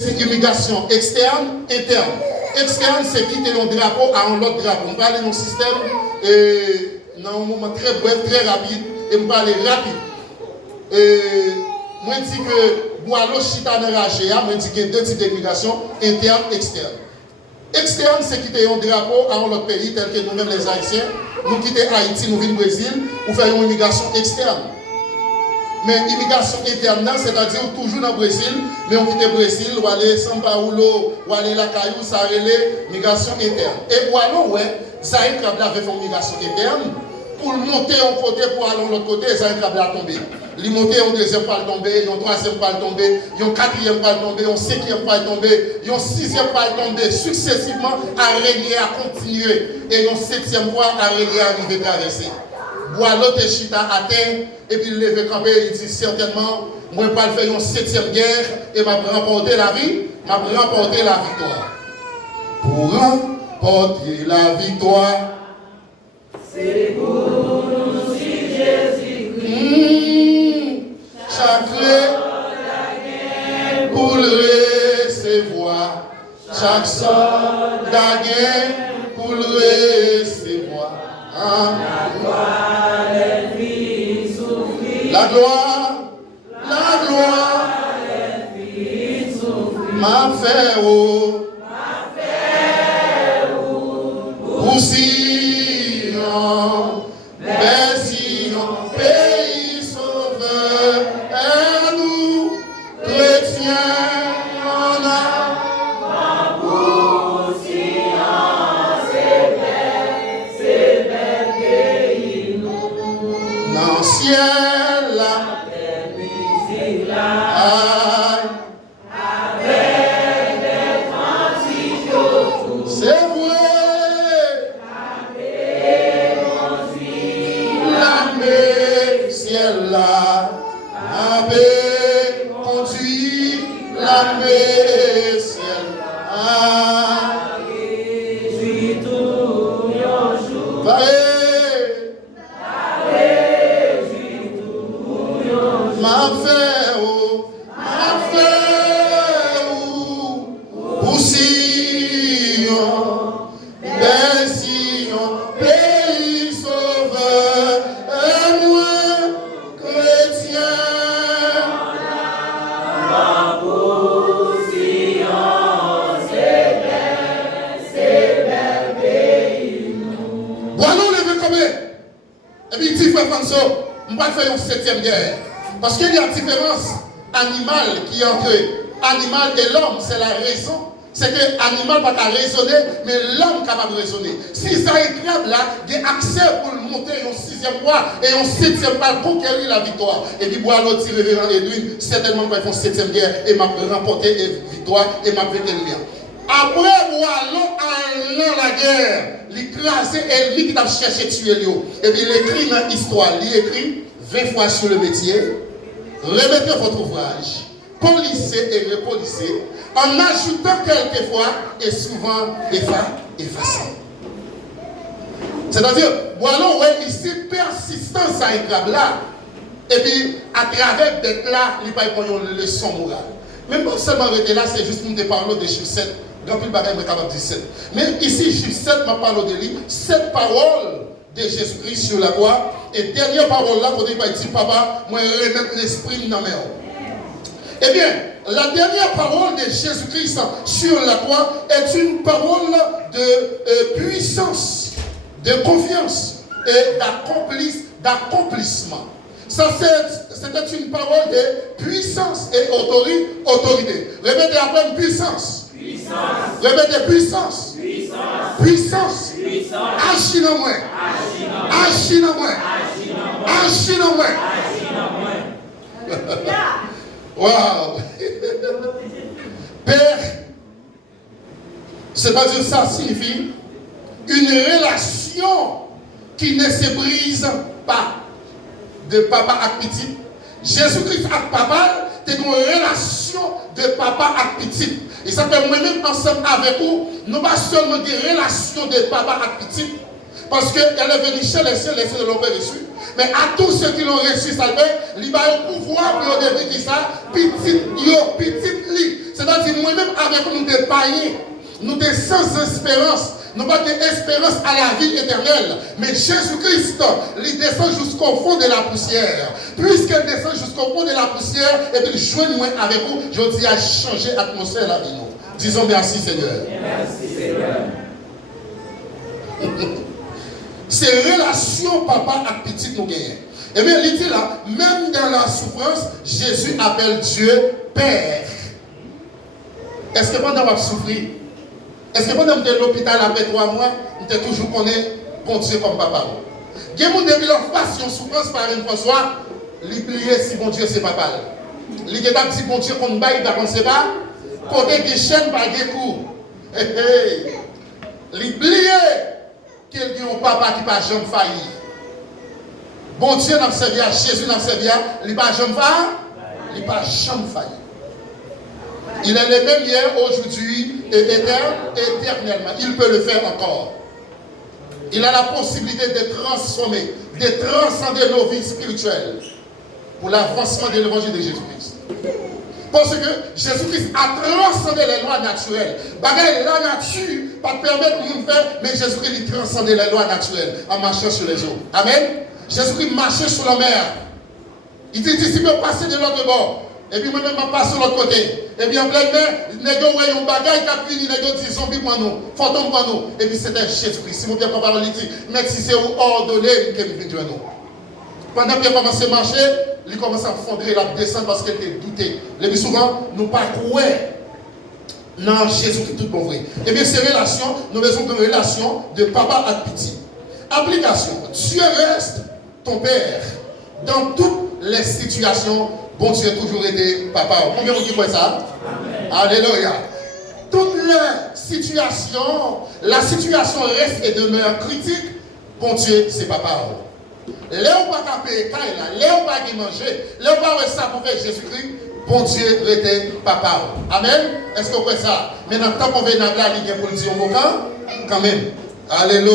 C'est immigration externe, interne. Externe, c'est quitter un drapeau à un autre drapeau. On va aller dans le système et dans un moment très bref, très rapide, et on va aller rapide. Moi, je dis que Boalo Chita Néragé, moi, je dis qu'il y a deux types d'immigration, interne, externe. Externe, c'est quitter un drapeau à un autre pays, tel que nous-mêmes les Haïtiens. Nous quittons Haïti, nous venons au Brésil, ou faisons une immigration externe. Mais immigration interne, c'est-à-dire toujours dans le Brésil, mais on quitte le Brésil, ou aller São Paulo, ou aller la Caillou, ça relève migration interne. Et Boalo, ouais, Zahir Kabla avait fait une migration interne. Pour monter un côté, pour aller de l'autre côté, Zahir Kabla a tombé. Il monter un deuxième pas tomber, un troisième pas tomber, un quatrième pas tomber, un cinquième pas tomber, un sixième pas tomber, successivement à régner, à continuer. Et un septième fois à régner, à arriver à traverser. Boalo te chita atteint, et puis il lève campé, il dit certainement, moi je vais faire une septième guerre, et m'a remporté la vie, m'a remporté la victoire. Pour remporter la victoire, c'est pour nous si Jésus-Christ. Chaque pour le recevoir, chaque soldat pour le recevoir. La gloire est vie souffrir. La gloire est vie souffrir. m'a fait pour Sion, vers Sion, pays sauveur, et nous, chrétiens, en a. Pour Sion, c'est bel pays nous. Dans le ciel, là, Belle musique là, aïe, avec des cantiques autour. c'est vrai. L'armée ciel là, avait conduit l'armée ciel là. Réjouis tout un jour. Réjouis tout un jour. Ma fait pour Sion, bel Sion, pays sauveur, et moi, chrétien. Pour Sion, c'est bel pays nous. Boalo levé comme et puis il dit, frère François, on va faire une septième guerre. Parce qu'il y a une différence animale qui est entre l'animal et l'homme, c'est la raison. C'est que l'animal va pas raisonner, mais l'homme est capable de raisonner. Si ça éclate là, il y a accès pour le monter en sixième fois et en septième fois pour conquérir la victoire. Et puis, Boalo dit, révérend Edwin, certainement qu'on va faire une septième guerre et m'a remporté la victoire et m'a pété le mien. Après, Boalo a la guerre, l'écrasé et lui qui t'a cherché tuer lui. Et puis, il écrit dans l'histoire, il écrit 20 fois sur le métier, remettez votre ouvrage, polissez et repolissez, en ajoutant quelquefois et souvent effaçant. C'est-à-dire, Boalo, ouais, ici, persistance à écrabler là, et puis, à travers bête là, il va y avoir une leçon morale. Mais pas seulement arrêter là, c'est juste pour te parler de chiffre 7. Dans plus de bagages, je capable de dire 7. Mais ici, chiffre 7, je parle de lui, 7 paroles de Jésus-Christ sur la croix. Et dernière parole là, quand il va dire, papa, moi, remettre l'esprit dans mes mains. Eh bien, la dernière parole de Jésus-Christ sur la croix est une parole de puissance, de confiance et d'accomplissement. Ça, c'était une parole de puissance et autorité. Répétez après puissance. Puissance. Répétez puissance. Puissance. Puissance. Puissance. Agis dans moi. Agis dans moi. Agis dans moi. Waouh. Père, c'est-à-dire ça signifie une relation qui ne se brise pas. De papa à petit. Jésus-Christ avec papa, c'est une relation de papa à petit. Et ça fait moi-même ensemble avec vous, nous pas seulement des relations de papa à petit, Parce qu'elle est venue chez les cieux de l'ont reçu. Mais à tous ceux qui l'ont reçu, ça le il va au pouvoir pour devenir qui ça, petit li. C'est-à-dire moi-même avec nous des païens, nous des sans espérance. Nous n'avons pas d'espérance à la vie éternelle. Mais Jésus-Christ, il descend jusqu'au fond de la poussière. Puisqu'il descend jusqu'au fond de la poussière, et puis joignez-moi avec vous, je dis à changer l'atmosphère de la vie. Disons merci Seigneur. Merci Seigneur. C'est relation papa avec petit nous gagnons. Et bien, il dit là, même dans la souffrance, Jésus appelle Dieu Père. Est-ce que pendant qu'on souffrir, est-ce que pendant que tu es à l'hôpital après 3 mois, tu es toujours connaît bon Dieu comme papa? Il y a des gens qui ont une souffrance par une François, ils plient si bon Dieu c'est papa. Ils disent si bon Dieu qu'on baille, par contre c'est pas. Côté des chaînes par des coups. Ils plient quelqu'un au papa qui n'a pas jamais failli. Bon Dieu n'a pas servi à Jésus, n'a pas servi à, il n'a pas jamais failli. Il n'a pas jamais failli. Il est le même hier, aujourd'hui et éternellement. Il peut le faire encore. Il a la possibilité de transformer, de transcender nos vies spirituelles pour l'avancement de l'évangile de Jésus-Christ. Parce que Jésus-Christ a transcendé les lois naturelles. Bagaille, la nature, pas permettre de nous faire, mais Jésus-Christ il transcendé les lois naturelles en marchant sur les eaux. Amen. Jésus-Christ marchait sur la mer. Il dit, si vous passez de l'autre bord, et puis moi-même, je passe sur l'autre côté. Et puis en pleine mer, les gars, ouais, un bagaille qui a fini, les gars disent zombie pour nous, fantôme pour nous. Et puis c'était Jésus-Christ. Si vous bien pas parler, il dit, mais si c'est ordonné, que vous venez nous. Pendant qu'il a commencé à marcher, il commence à fondrer, la descendre parce qu'il était douté. Et puis souvent, nous pas croire. Non, Jésus-Christ tout bon vrai. Et bien, ces relations, nous avons une relation de papa à petit. Application. Dieu reste ton Père dans toutes les situations. Bon Dieu a toujours été papa. Combien vous dites ça? Amen. Alléluia. Toutes les situations, la situation reste et demeure critique. Bon Dieu, c'est papa. Là où pas payer, là où pas manger, là où pas ça pour faire Jésus-Christ, bon Dieu était papa. Amen. Est-ce que vous voyez ça? Maintenant, tant qu'on veut dans la ligne pour le dire au mot quand même. Alléluia.